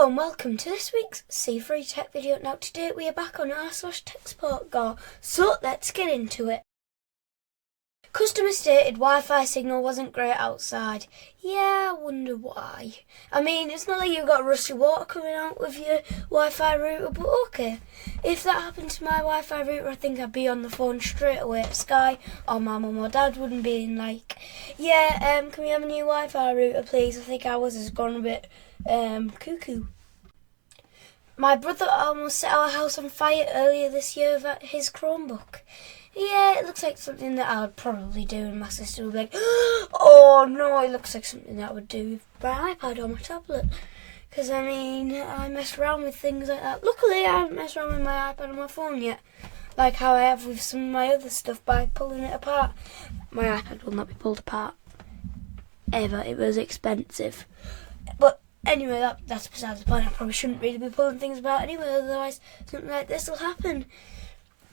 Hello and welcome to this week's C3 Tech video. Now today we are back on r/techsupportgore, so let's get into it. Customer stated Wi-Fi signal wasn't great outside. Yeah, I wonder why. I mean, it's not like you've got rusty water coming out with your Wi-Fi router, but okay. If that happened to my Wi-Fi router, I think I'd be on the phone straight away to Sky, or my mum or dad wouldn't be like, yeah, can we have a new Wi-Fi router please? I think ours has gone a bit cuckoo. My brother almost set our house on fire earlier this year with his Chromebook. Yeah, it looks like something that I would probably do, and my sister would be like, oh no, it looks like something that I would do with my iPad or my tablet. Because, I mean, I mess around with things like that. Luckily, I haven't messed around with my iPad or my phone yet, like how I have with some of my other stuff by pulling it apart. My iPad will not be pulled apart, ever. It was expensive. But anyway, that's besides the point. I probably shouldn't really be pulling things apart anyway, otherwise something like this will happen.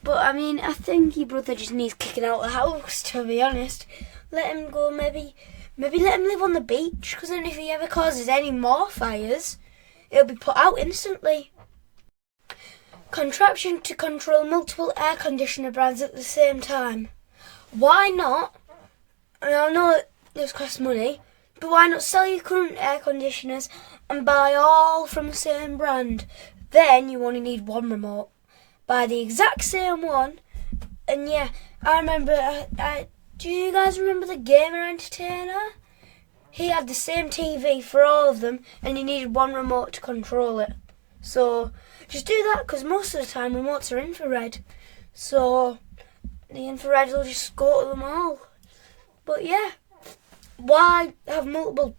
But I mean, I think your brother just needs kicking out of the house, to be honest. Let him go, maybe let him live on the beach, because then if he ever causes any more fires, it'll be put out instantly. Contraption to control multiple air conditioner brands at the same time. Why not? And I know this costs money, but why not sell your current air conditioners and buy all from the same brand? Then you only need one remote. Buy the exact same one, and yeah, I remember, do you guys remember the Gamer Entertainer? He had the same TV for all of them, and he needed one remote to control it. So, just do that, because most of the time remotes are infrared. So, the infrared will just go to them all. But yeah, why have multiple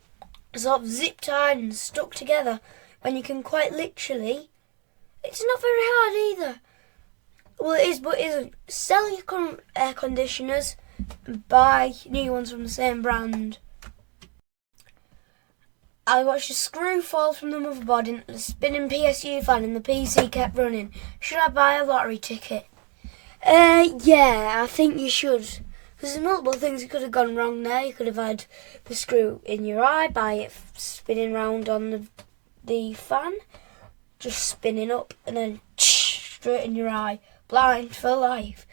sort of zip tied and stuck together when you can quite literally, it's not very hard either. Well, it is, but it isn't. Sell your current air conditioners and buy new ones from the same brand. I watched a screw fall from the motherboard into the spinning PSU fan and the PC kept running. Should I buy a lottery ticket? Yeah, I think you should. Because there's multiple things that could have gone wrong there. You could have had the screw in your eye by it spinning round on the fan. Just spinning up and then straight in your eye. Blind for life.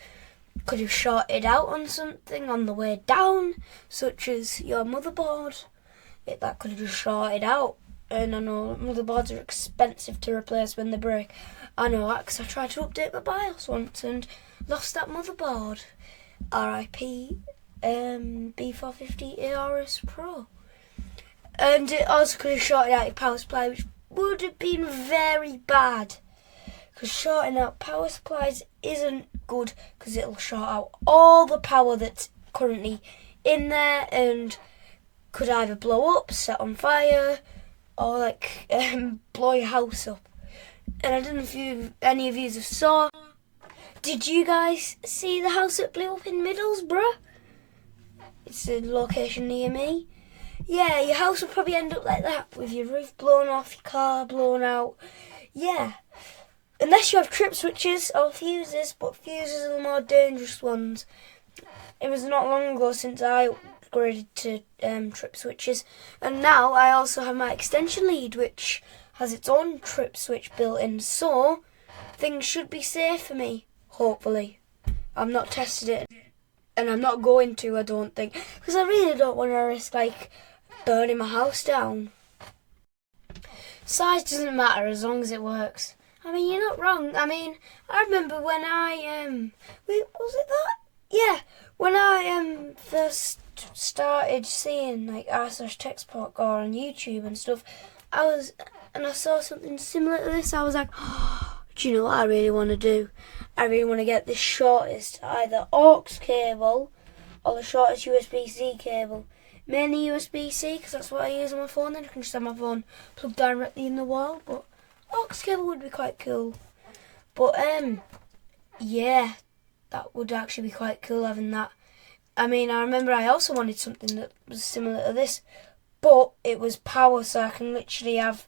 Could have shorted out on something on the way down, such as your motherboard. That could have just shorted out. And I know motherboards are expensive to replace when they break. I know that because I tried to update my BIOS once and lost that motherboard. RIP B450 ARS Pro. And it also could have shorted out your power supply, which would have been very bad. Because shorting out power supplies isn't good, because it'll short out all the power that's currently in there and could either blow up, set on fire, or like blow your house up. And I don't know if any of you have saw. Did you guys see the house that blew up in Middlesbrough? It's a location near me. Yeah, your house will probably end up like that, with your roof blown off, your car blown out. Yeah. Unless you have trip switches or fuses, but fuses are the more dangerous ones. It was not long ago since I upgraded to trip switches, and now I also have my extension lead, which has its own trip switch built in, so things should be safe for me, hopefully. I've not tested it, and I'm not going to, I don't think, because I really don't want to risk, like, burning my house down. Size doesn't matter as long as it works. I mean, you're not wrong. I mean, I remember when was it that? Yeah, when I first started seeing like r/techsupportgore on YouTube and stuff, I saw something similar to this. I was like, oh, do you know what I really want to do? I really want to get the shortest either aux cable or the shortest USB-C cable. Mainly USB-C, because that's what I use on my phone. Then I can just have my phone plugged directly in the wall, but aux cable would be quite cool. But yeah, that would actually be quite cool having that. I mean, I remember I also wanted something that was similar to this, but it was power, so I can literally have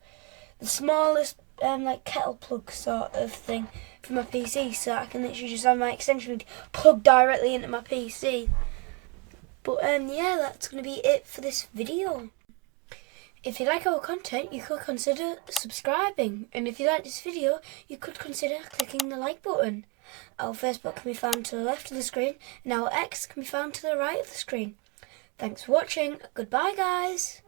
the smallest like kettle plug sort of thing for my PC, so I can literally just have my extension plugged directly into my PC. But yeah, that's going to be it for this video. If you like our content, you could consider subscribing. And if you like this video, you could consider clicking the like button. Our Facebook can be found to the left of the screen, and our X can be found to the right of the screen. Thanks for watching. Goodbye, guys.